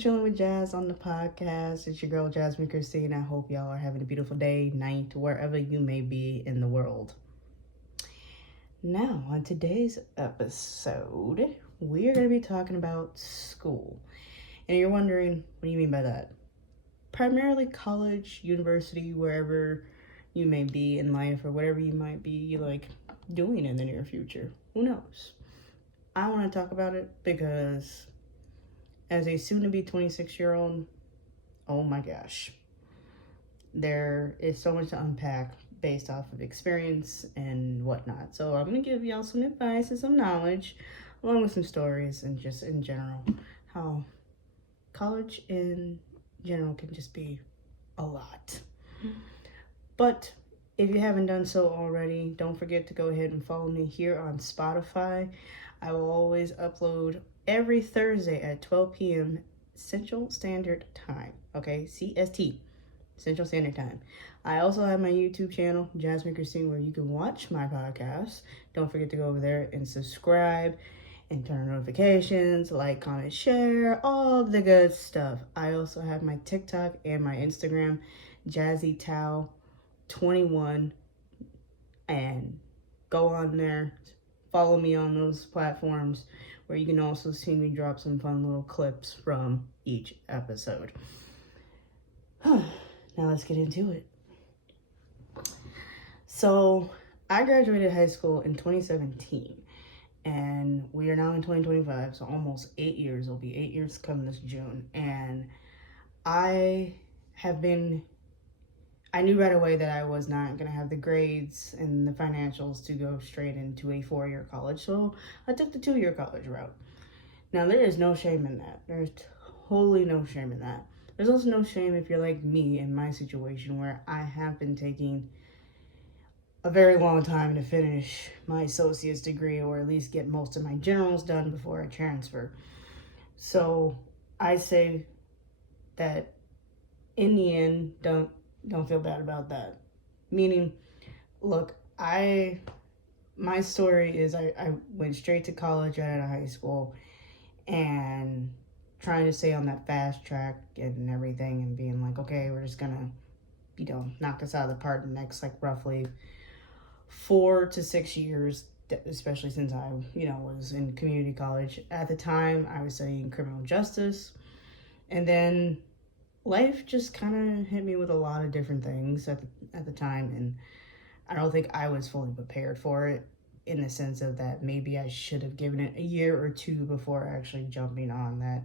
Chilling with Jazz on the podcast. It's your girl, Jasmine Christine. I hope y'all are having a beautiful day, night, wherever you may be in the world. Now, on today's episode, we are going to be talking about school. And you're wondering, what do you mean by that? Primarily college, university, wherever you may be in life or whatever you might be doing in the near future. Who knows? I want to talk about it because as a soon-to-be 26-year-old, oh my gosh, there is so much to unpack based off of experience and whatnot. So I'm going to give y'all some advice and some knowledge, along with some stories and just in general, how college in general can just be a lot. But if you haven't done so already, don't forget to go ahead and follow me here on Spotify. I will always upload every Thursday at 12 p.m. Central Standard Time. Okay, CST, Central Standard Time. I also have my YouTube channel, Jasmine Christine, where you can watch my podcast. Don't forget to go over there and subscribe and turn on notifications, like, comment, share, all the good stuff. I also have my TikTok and my Instagram, JazzyTao21, and go on there, follow me on those platforms where you can also see me drop some fun little clips from each episode. Now let's get into it. So I graduated high school in 2017 and we are now in 2025, so almost 8 years. It'll be 8 years come this June. And I knew right away that I was not going to have the grades and the financials to go straight into a 4-year college. So I took the 2-year college route. Now, there is no shame in that. There's totally no shame in that. There's also no shame if you're like me in my situation where I have been taking a very long time to finish my associate's degree or at least get most of my generals done before I transfer. So I say that in the end, don't feel bad about that. Meaning, look, my story is I went straight to college right out of high school and trying to stay on that fast track and everything and being like, okay, we're just gonna, knock this out of the park the next roughly 4 to 6 years, especially since I, was in community college. At the time, I was studying criminal justice, and then life just kind of hit me with a lot of different things at the time, and I don't think I was fully prepared for it in the sense of that maybe I should have given it a year or two before actually jumping on that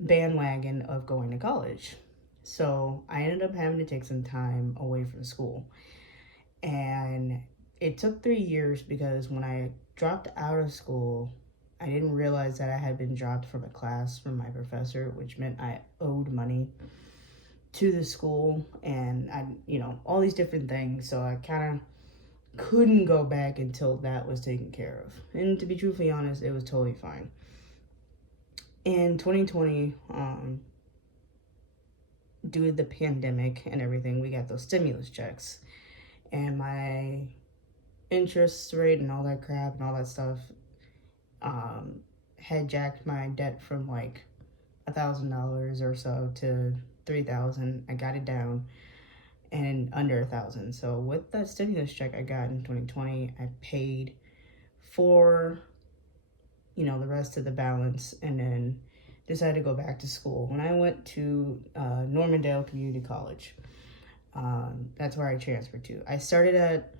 bandwagon of going to college. So I ended up having to take some time away from school, and it took 3 years because when I dropped out of school, I didn't realize that I had been dropped from a class from my professor, which meant I owed money to the school and all these different things. So I kind of couldn't go back until that was taken care of. And to be truthfully honest, it was totally fine. In 2020, due to the pandemic and everything, we got those stimulus checks. And my interest rate and all that crap and all that stuff had jacked my debt from $1,000 or so to $3,000. I got it down and under $1,000. So with that stimulus check I got in 2020, I paid for the rest of the balance and then decided to go back to school. When I went to Normandale Community College, that's where I transferred to. I started at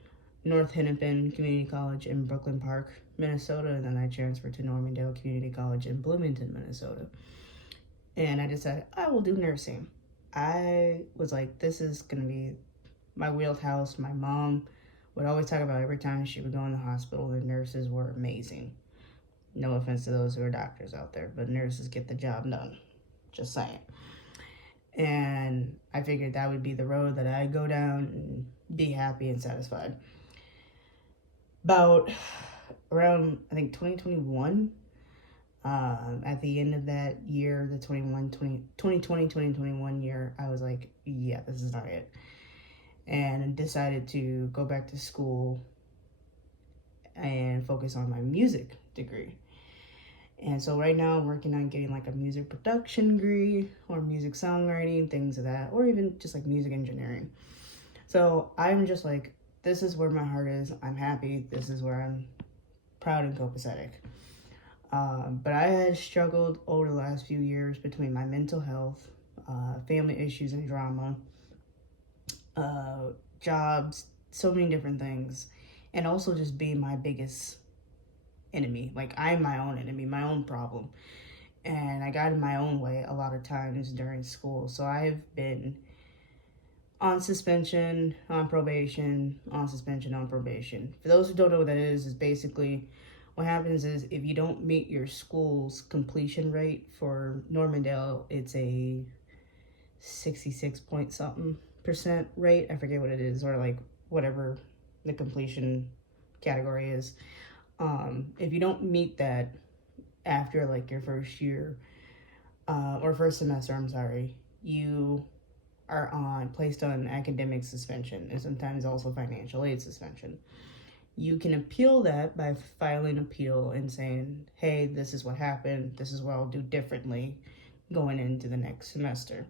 North Hennepin Community College in Brooklyn Park, Minnesota, and then I transferred to Normandale Community College in Bloomington, Minnesota. And I decided I will do nursing. I was like, this is going to be my wheelhouse. My mom would always talk about every time she would go in the hospital, the nurses were amazing. No offense to those who are doctors out there, but nurses get the job done. Just saying. And I figured that would be the road that I'd go down and be happy and satisfied. About around, I think, 2021, at the end of that year, the 2020-2021 year, I was like, yeah, this is not it. And I decided to go back to school and focus on my music degree. And so right now I'm working on getting like a music production degree or music songwriting, things of that, or even just like music engineering. So I'm just like, this is where my heart is. I'm happy. This is where I'm proud and copacetic. But I had struggled over the last few years between my mental health, family issues and drama, jobs, so many different things, and also just being my biggest enemy. Like, I'm my own enemy, my own problem. And I got in my own way a lot of times during school. So I've been on suspension, on probation, on suspension, on probation. For those who don't know what that is basically what happens is if you don't meet your school's completion rate for Normandale, it's a 66 point something percent rate. I forget what it is, or like whatever the completion category is. If you don't meet that after like your first year, or first semester, I'm sorry, you are placed on academic suspension and sometimes also financial aid suspension. You can appeal that by filing appeal and saying, hey, this is what happened, this is what I'll do differently going into the next semester.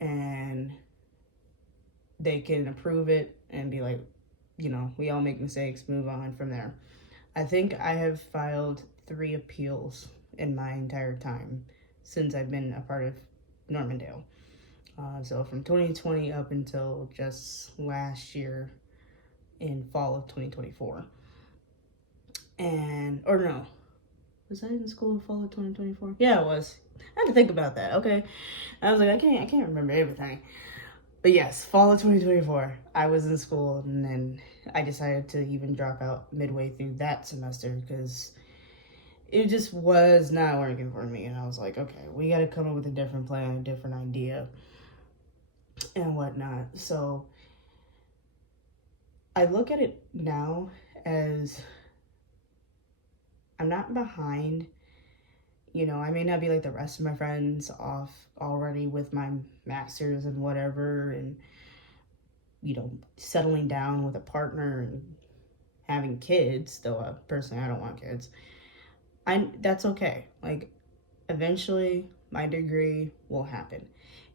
And they can approve it and be like, we all make mistakes, move on from there. I think I have filed 3 appeals in my entire time since I've been a part of Normandale. So from 2020 up until just last year in fall of 2024. Or no, was I in school in fall of 2024? Yeah, it was. I had to think about that. Okay, I was like, I can't remember everything. But yes, fall of 2024, I was in school, and then I decided to even drop out midway through that semester because it just was not working for me. And I was like, okay, we got to come up with a different plan, a different idea, and whatnot. So I look at it now as I'm not behind. I may not be like the rest of my friends off already with my masters and whatever, and settling down with a partner and having kids, though personally I don't want kids. That's okay. Like, eventually my degree will happen.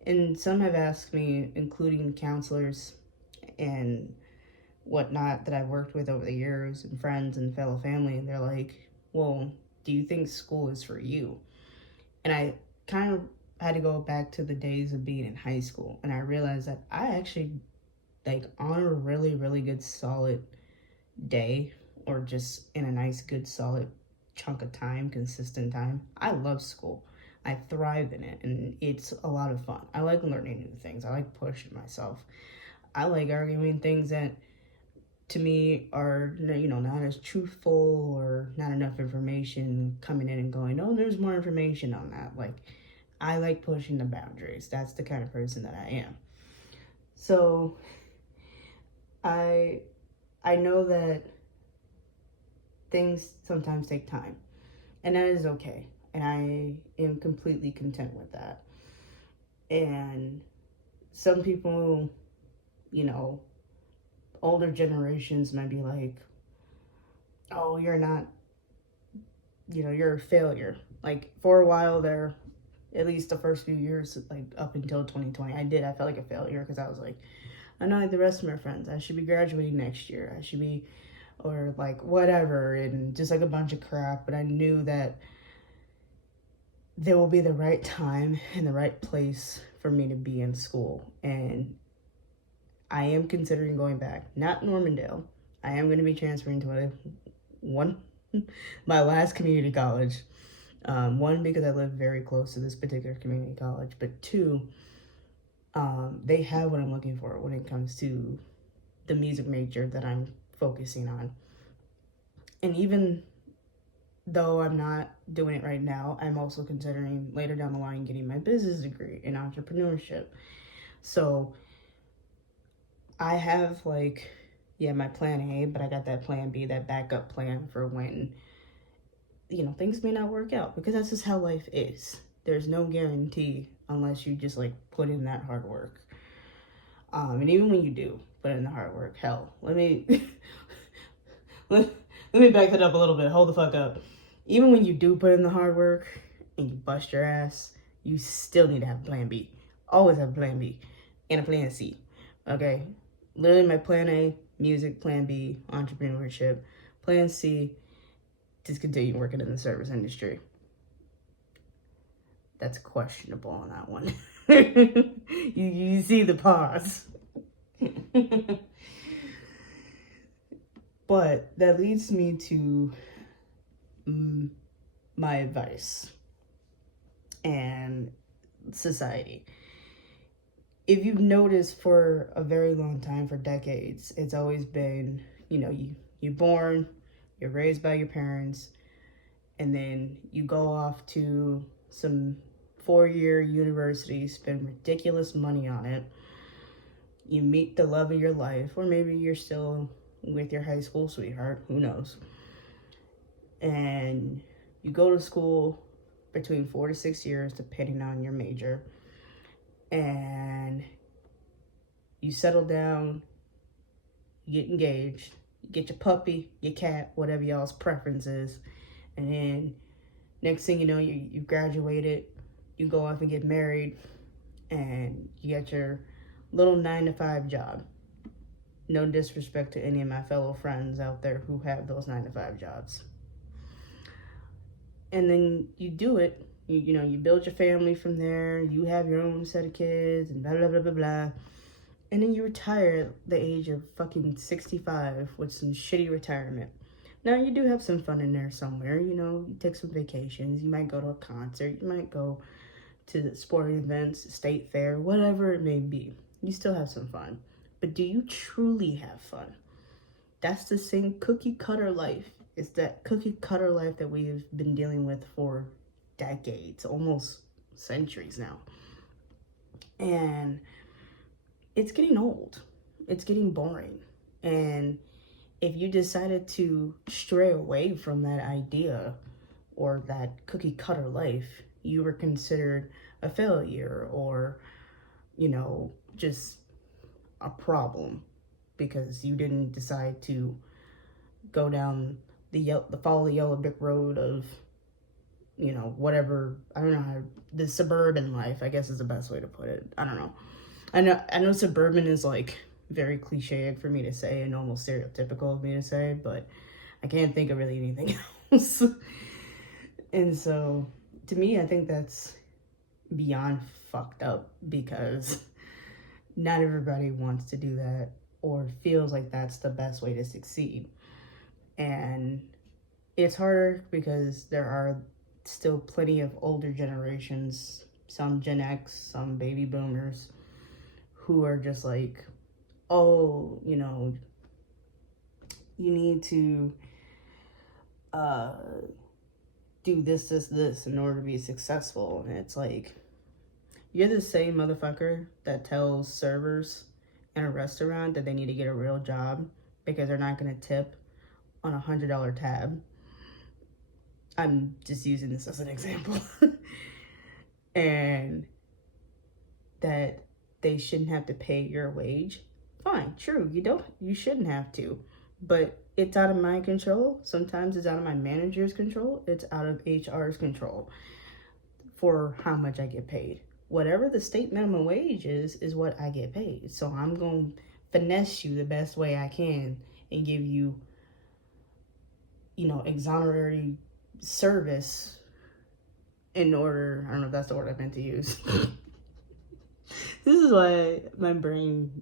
And some have asked me, including counselors and whatnot that I've worked with over the years, and friends and fellow family, and they're like, well, do you think school is for you? And I kind of had to go back to the days of being in high school, and I realized that I actually, like, on a really, really good solid day, or just in a nice good solid chunk of time, consistent time, I love school. I thrive in it, and it's a lot of fun. I like learning new things. I like pushing myself. I like arguing things that to me are, not as truthful, or not enough information coming in and going, oh, there's more information on that. Like, I like pushing the boundaries. That's the kind of person that I am. So I know that things sometimes take time, and that is okay. And I am completely content with that. And some people, older generations might be like, oh, you're not, you're a failure. Like, for a while there, at least the first few years, like up until 2020, I felt like a failure because I was like, I'm not like the rest of my friends. I should be graduating next year. I should be, or like whatever, and just like a bunch of crap. But I knew that there will be the right time and the right place for me to be in school. And I am considering going back. Not Normandale. I am going to be transferring to my last community college. One, because I live very close to this particular community college. But 2, they have what I'm looking for when it comes to the music major that I'm focusing on. And even though I'm not doing it right now, I'm also considering later down the line getting my business degree in entrepreneurship. So I have my plan A, but I got that plan B, that backup plan for when, things may not work out, because that's just how life is. There's no guarantee unless you just put in that hard work. And even when you do put in the hard work, hell, let me back that up a little bit. Hold the fuck up. Even when you do put in the hard work and you bust your ass, you still need to have a plan B. Always have a plan B and a plan C. Okay? Literally my plan A, music, plan B, entrepreneurship, plan C, just continue working in the service industry. That's questionable on that one. you see the pause. But that leads me to my advice and society. If you've noticed for a very long time, for decades, it's always been, you're born, you're raised by your parents, and then you go off to some 4-year university, spend ridiculous money on it. You meet the love of your life, or maybe you're still with your high school sweetheart, who knows. And you go to school between 4 to 6 years, depending on your major, and you settle down, you get engaged, you get your puppy, your cat, whatever y'all's preference is, and then next thing you know, you graduated, you go off and get married, and you got your little 9-to-5 job. No disrespect to any of my fellow friends out there who have those 9-to-5 jobs. And then you do it, you build your family from there, you have your own set of kids, and blah, blah, blah, blah, blah. And then you retire at the age of fucking 65 with some shitty retirement. Now, you do have some fun in there somewhere, you take some vacations, you might go to a concert, you might go to sporting events, state fair, whatever it may be. You still have some fun. But do you truly have fun? That's the same cookie cutter life. It's that cookie cutter life that we've been dealing with for decades, almost centuries now. And it's getting old. It's getting boring. And if you decided to stray away from that idea or that cookie cutter life, you were considered a failure or, just a problem because you didn't decide to go down follow the yellow brick road of, whatever, I don't know how, the suburban life, I guess is the best way to put it. I don't know. I know suburban is like very cliche for me to say and almost stereotypical of me to say, but I can't think of really anything else. And so to me, I think that's beyond fucked up because not everybody wants to do that or feels like that's the best way to succeed. And it's harder because there are still plenty of older generations, some Gen X, some baby boomers, who are just like, oh, you need to do this in order to be successful. And it's like, you're the same motherfucker that tells servers in a restaurant that they need to get a real job because they're not going to tip on $100 tab. I'm just using this as an example. And that they shouldn't have to pay your wage. Fine, true, you shouldn't have to. But it's out of my control. Sometimes it's out of my manager's control. It's out of HR's control for how much I get paid. Whatever the state minimum wage is what I get paid. So I'm going to finesse you the best way I can and give you, exoneratory service in order, I don't know if that's the word I meant to use. This is why my brain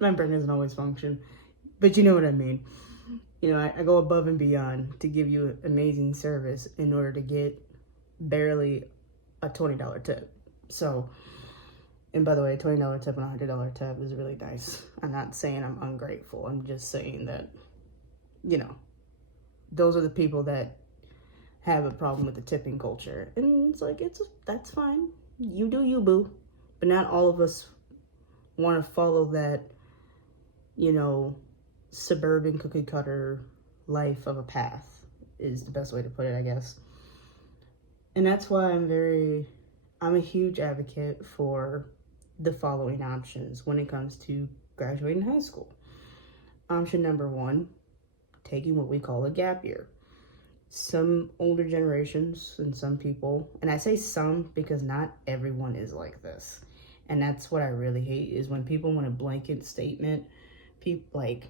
doesn't always function, but you know what I mean. I go above and beyond to give you amazing service in order to get barely a $20 tip. So, and by the way, $20 tip and $100 tip is really nice. I'm not saying I'm ungrateful. I'm just saying that, those are the people that have a problem with the tipping culture. And it's like, that's fine. You do you, boo. But not all of us want to follow that, suburban cookie cutter life of a path is the best way to put it, I guess. And that's why I'm a huge advocate for the following options when it comes to graduating high school. Option number 1, taking what we call a gap year. Some older generations and some people, and I say some because not everyone is like this. And that's what I really hate is when people want a blanket statement. People like,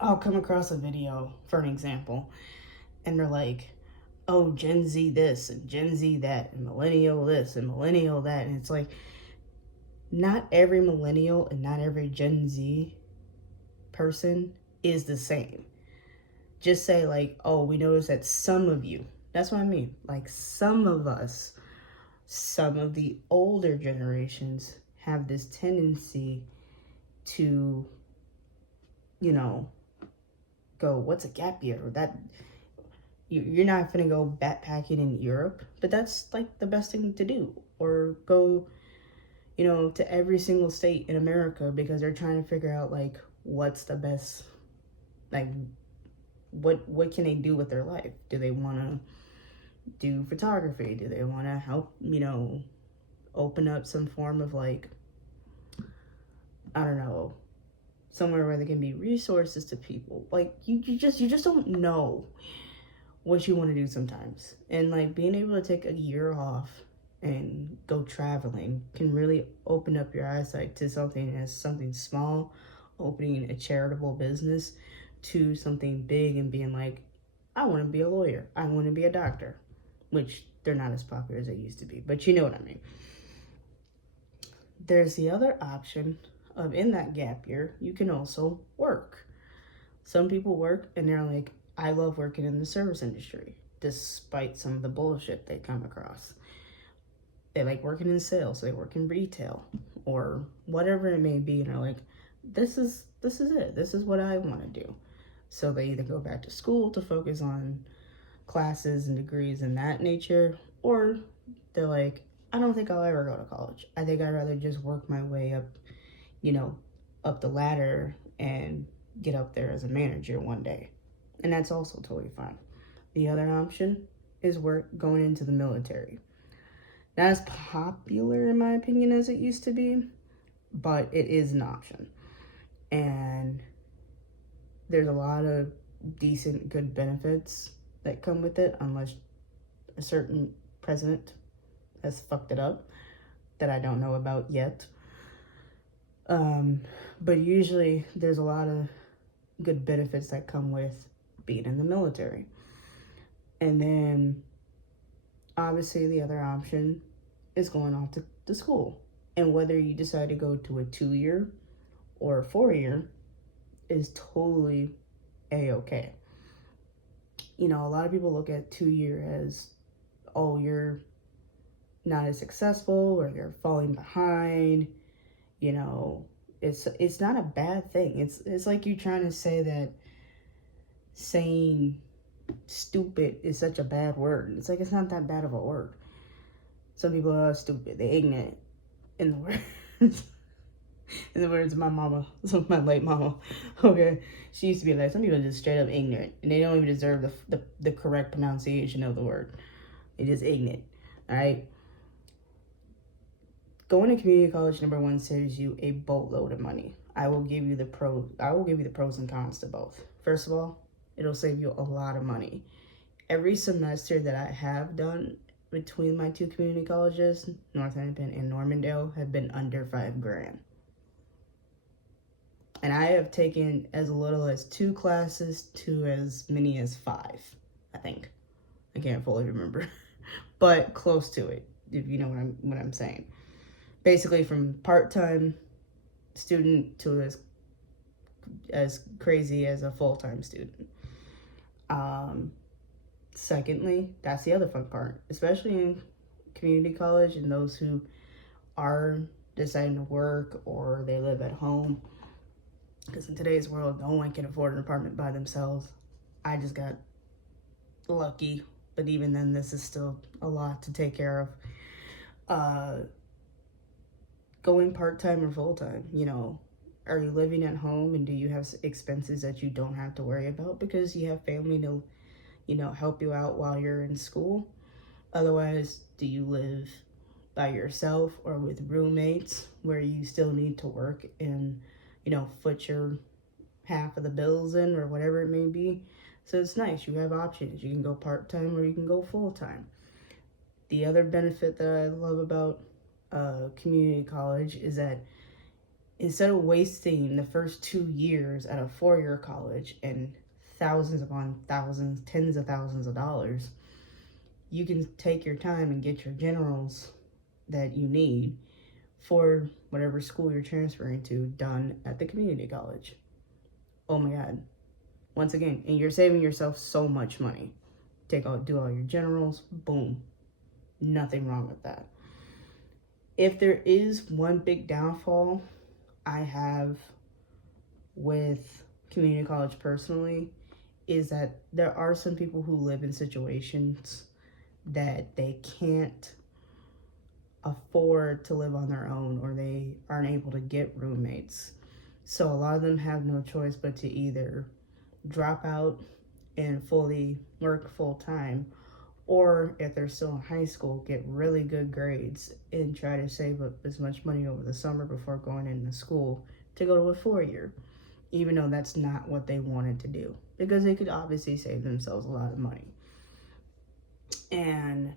I'll come across a video for an example, and they're like, oh, Gen Z this and Gen Z that, and millennial this and millennial that. And it's like, not every millennial and not every Gen Z person is the same. Just say, like, oh, we notice that some of you, that's what I mean, like some of us, some of the older generations have this tendency to, you know, go, what's a gap year? Or that you're not gonna go backpacking in Europe, but that's like the best thing to do. Or go, to every single state in America because they're trying to figure out like what's the best, like what can they do with their life? Do they want to do photography? Do they want to help, open up some form of like, I don't know, somewhere where there can be resources to people. Like you just don't know what you want to do sometimes. And like being able to take a year off and go traveling can really open up your eyesight to something as something small, opening a charitable business, to something big and being like, I want to be a lawyer. I want to be a doctor, which they're not as popular as they used to be, but you know what I mean. There's the other option of in that gap year, you can also work. Some people work and they're like, I love working in the service industry, despite some of the bullshit they come across. They like working in sales, they work in retail, or whatever it may be, and they're like, this is it. This is what I want to do. So they either go back to school to focus on classes and degrees and that nature, or they're like, I don't think I'll ever go to college. I think I'd rather just work my way up, up the ladder and get up there as a manager one day. And that's also totally fine. The other option is going into the military. Not as popular, in my opinion, as it used to be, but it is an option. And there's a lot of decent, good benefits that come with it, unless a certain president has fucked it up that I don't know about yet. But usually there's a lot of good benefits that come with being in the military. And then obviously the other option is going off to school. And whether you decide to go to a 2-year or a 4-year is totally a-okay. A lot of people look at 2-year as, oh, you're not as successful or you're falling behind. It's not a bad thing. It's like you trying to say that saying stupid is such a bad word. It's like, it's not that bad of a word. Some people are stupid. They're ignorant in the words. In the words of my mama, my late mama. Okay, she used to be like, some people are just straight up ignorant, and they don't even deserve the correct pronunciation of the word. They're just ignorant. All right. Going to community college, number one, saves you a boatload of money. I will give you the pros and cons to both. First of all, it'll save you a lot of money. Every semester that I have done between my two community colleges, Northampton and Normandale, have been under $5,000. And I have taken as little as 2 classes to as many as 5, I think. I can't fully remember, but close to it, if you know what I'm saying. Basically, from part-time student to as crazy as a full-time student. Secondly, that's the other fun part, especially in community college and those who are deciding to work or they live at home. Because in today's world, no one can afford an apartment by themselves. I just got lucky, but even then, this is still a lot to take care of. Going part-time or full-time, are you living at home and do you have expenses that you don't have to worry about because you have family to, help you out while you're in school? Otherwise, do you live by yourself or with roommates where you still need to work and, foot your half of the bills in or whatever it may be? So it's nice. You have options. You can go part-time or you can go full-time. The other benefit that I love about community college is that instead of wasting the first 2 years at a four-year college and thousands upon thousands, tens of thousands of dollars, you can take your time and get your generals that you need for whatever school you're transferring to done at the community college. Oh my God. Once again, and you're saving yourself so much money. Do all your generals, boom. Nothing wrong with that. If there is one big downfall I have with community college personally, is that there are some people who live in situations that they can't afford to live on their own, or they aren't able to get roommates. So a lot of them have no choice but to either drop out and fully work full time, or if they're still in high school, get really good grades and try to save up as much money over the summer before going into school to go to a 4-year, even though that's not what they wanted to do, because they could obviously save themselves a lot of money. And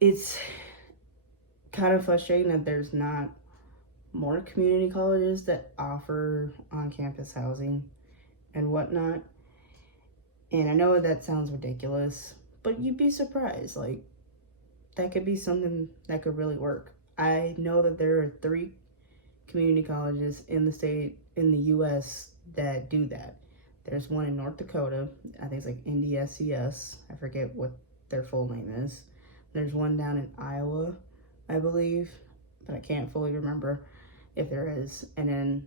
it's kind of frustrating that there's not more community colleges that offer on-campus housing and whatnot. And I know that sounds ridiculous, but you'd be surprised. Like, that could be something that could really work. I know that there are 3 community colleges in the state, in the U.S. that do that. There's one in North Dakota. I think it's like NDSCS. I forget what their full name is. There's one down in Iowa, I believe, but I can't fully remember if there is. And then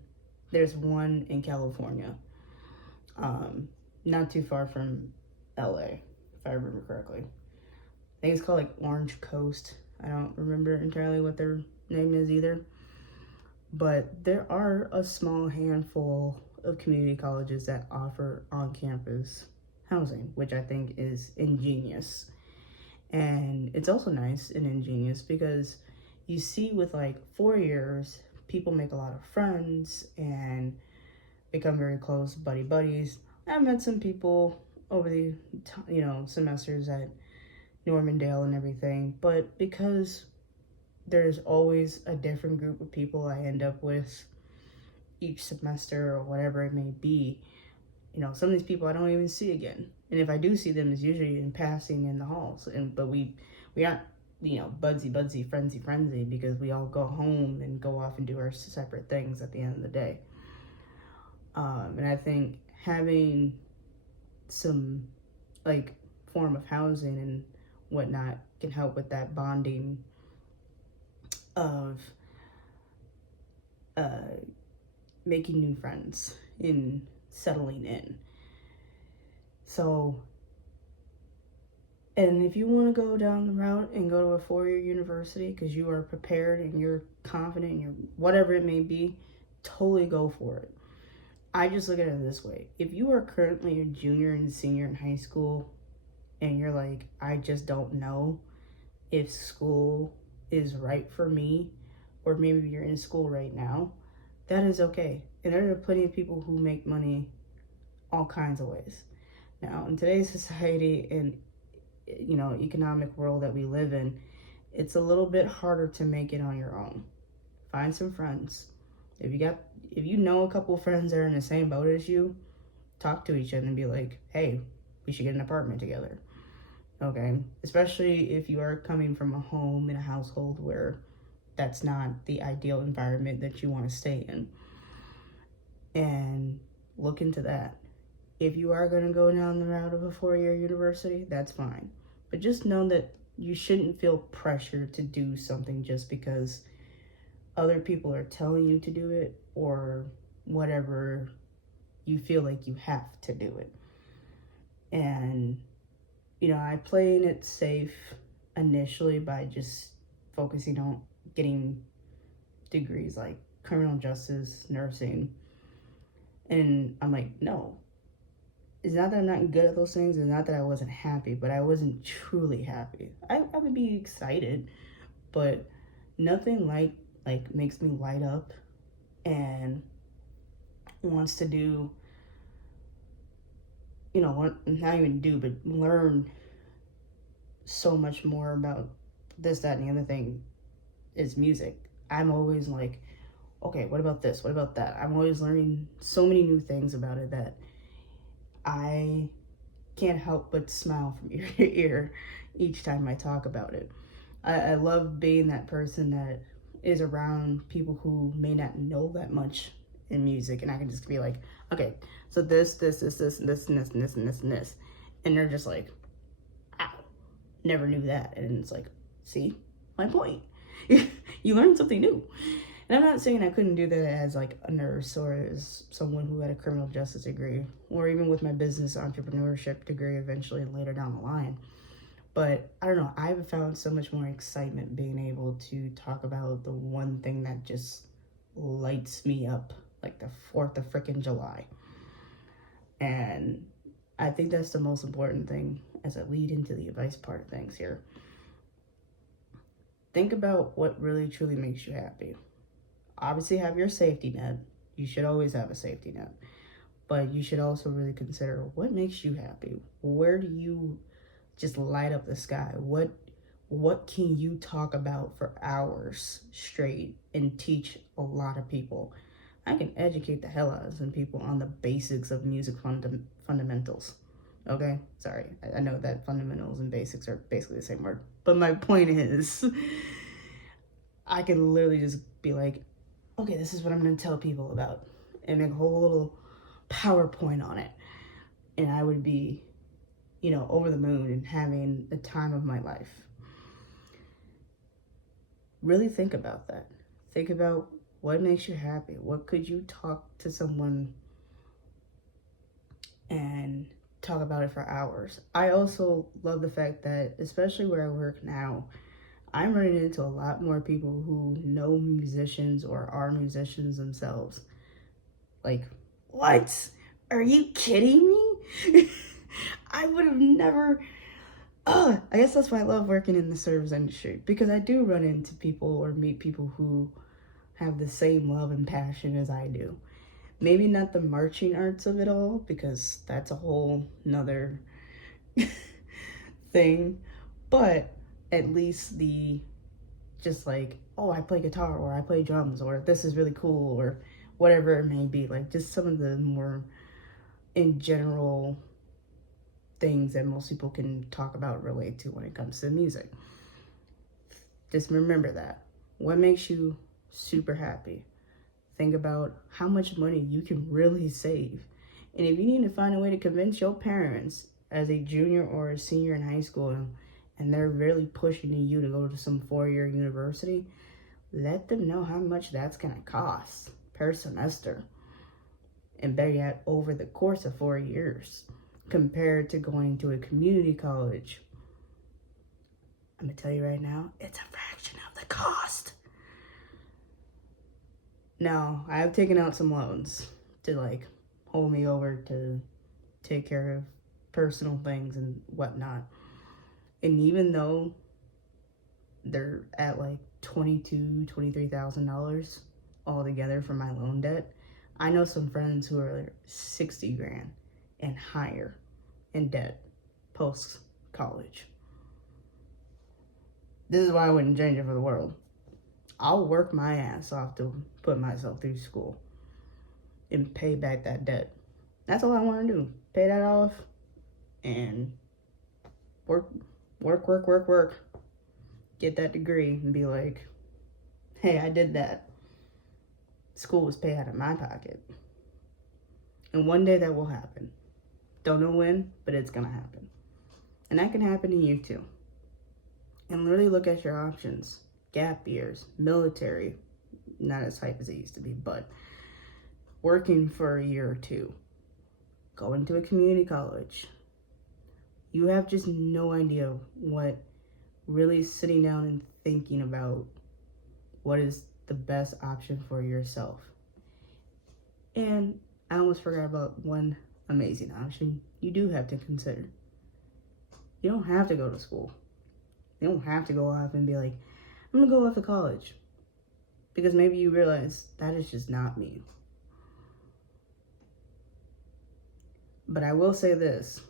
there's one in California, not too far from LA, if I remember correctly. I think it's called like Orange Coast. I don't remember entirely what their name is either. But there are a small handful of community colleges that offer on-campus housing, which I think is ingenious. And it's also nice and ingenious because you see with like 4 years, people make a lot of friends and become very close buddies. I've met some people over the semesters at Normandale and everything, but because there's always a different group of people I end up with each semester or whatever it may be, some of these people I don't even see again. And if I do see them, it's usually in passing in the halls. But we aren't, budsy, frenzy, because we all go home and go off and do our separate things at the end of the day. And I think having some like form of housing and whatnot can help with that bonding of making new friends and settling in. So, and if you want to go down the route and go to a 4-year university because you are prepared and you're confident and you're whatever it may be, totally go for it. I just look at it this way. If you are currently a junior and senior in high school and you're like, I just don't know if school is right for me, or maybe you're in school right now, that is okay. And there are plenty of people who make money all kinds of ways. Now, in today's society and economic world that we live in, it's a little bit harder to make it on your own. Find some friends. If you know a couple of friends that are in the same boat as you, talk to each other and be like, hey, we should get an apartment together. Okay? Especially if you are coming from a home and a household where that's not the ideal environment that you want to stay in. And look into that. If you are going to go down the route of a 4-year university, that's fine. But just know that you shouldn't feel pressured to do something just because other people are telling you to do it or whatever you feel like you have to do it. And, I played it safe initially by just focusing on getting degrees like criminal justice, nursing. And I'm like, no. It's not that I'm not good at those things. It's not that I wasn't happy, but I wasn't truly happy. I would be excited, but nothing like makes me light up and wants to do not even do, but learn so much more about this, that, and the other thing is music. I'm always like, okay, what about this? What about that? I'm always learning so many new things about it that I can't help but smile from ear to ear each time I talk about it. I love being that person that is around people who may not know that much in music, and I can just be like, okay, so this, and this, and this, and this, and this, and this. And they're just like, ow, never knew that. And it's like, see, my point. You learn something new. And I'm not saying I couldn't do that as like a nurse or as someone who had a criminal justice degree, or even with my business entrepreneurship degree eventually later down the line. But I don't know, I've found so much more excitement being able to talk about the one thing that just lights me up, like the 4th of freaking July. And I think that's the most important thing as I lead into the advice part of things here. Think about what really truly makes you happy. Obviously have your safety net. You should always have a safety net. But you should also really consider what makes you happy. Where do you just light up the sky? What can you talk about for hours straight and teach a lot of people? I can educate the hell out of some people on the basics of music fundamentals. Okay? Sorry. I know that fundamentals and basics are basically the same word. But my point is, I can literally just be like, okay, this is what I'm going to tell people about, and make a whole little PowerPoint on it. And I would be, over the moon and having the time of my life. Really think about that. Think about what makes you happy. What could you talk to someone and talk about it for hours? I also love the fact that, especially where I work now, I'm running into a lot more people who know musicians or are musicians themselves. Like, what? Are you kidding me? I would have never. I guess that's why I love working in the service industry, because I do run into people or meet people who have the same love and passion as I do. Maybe not the marching arts of it all, because that's a whole nother thing, but at least the just like, oh, I play guitar or I play drums or this is really cool or whatever it may be, like just some of the more in general things that most people can talk about, relate to when it comes to music. Just remember that. What makes you super happy? Think about how much money you can really save. And if you need to find a way to convince your parents as a junior or a senior in high school and they're really pushing you to go to some 4-year university, let them know how much that's going to cost per semester. And better yet, over the course of 4 years, compared to going to a community college. I'm going to tell you right now, it's a fraction of the cost. Now, I have taken out some loans to like hold me over to take care of personal things and whatnot. And even though they're at like $23,000 altogether for my loan debt, I know some friends who are like 60 grand and higher in debt post college. This is why I wouldn't change it for the world. I'll work my ass off to put myself through school and pay back that debt. That's all I want to do. Pay that off and work. Get that degree and be like, hey, I did that. School was paid out of my pocket. And one day that will happen. Don't know when, but it's going to happen. And that can happen to you too. And literally look at your options. Gap years, military, not as hype as it used to be, but working for a year or two, going to a community college. You have just no idea what really sitting down and thinking about what is the best option for yourself. And I almost forgot about one amazing option you do have to consider. You don't have to go to school. You don't have to go off and be like, I'm gonna go off to college. Because maybe you realize that is just not me. But I will say this,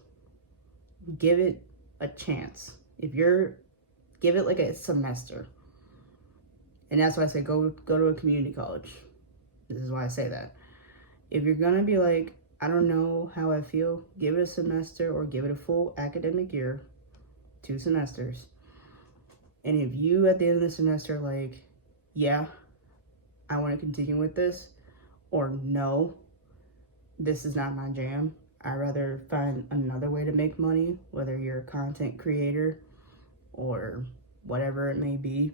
give it a chance. Give it like a semester. And that's why I say go to a community college. This is why I say that. If you're gonna be like, I don't know how I feel, give it a semester or give it a full academic year, 2 semesters. And if you at the end of the semester like, yeah, I want to continue with this, or no, this is not my jam, I'd rather find another way to make money, whether you're a content creator or whatever it may be,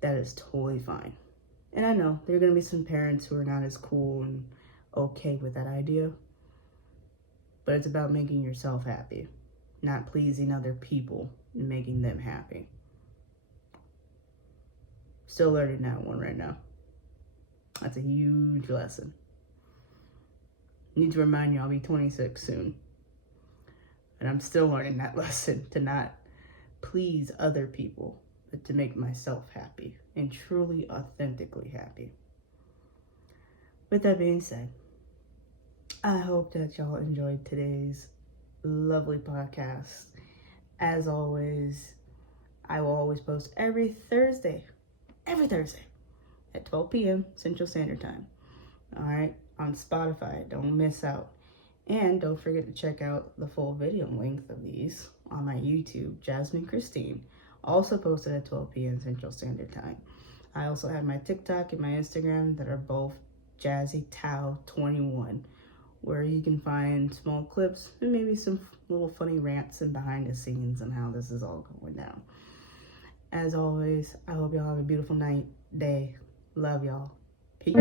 that is totally fine. And I know there are going to be some parents who are not as cool and okay with that idea, but it's about making yourself happy, not pleasing other people and making them happy. Still learning that one right now. That's a huge lesson. Need to remind you, I'll be 26 soon. And I'm still learning that lesson, to not please other people, but to make myself happy and truly, authentically happy. With that being said, I hope that y'all enjoyed today's lovely podcast. As always, I will always post every Thursday at 12 p.m. Central Standard Time. All right, on Spotify. Don't miss out. And don't forget to check out the full video length of these on my YouTube, Jasmine Christine. Also posted at 12 p.m. Central Standard Time. I also have my TikTok and my Instagram that are both JazzyTao21, where you can find small clips and maybe some little funny rants and behind the scenes and how this is all going down. As always, I hope y'all have a beautiful night, day. Love y'all. Peace.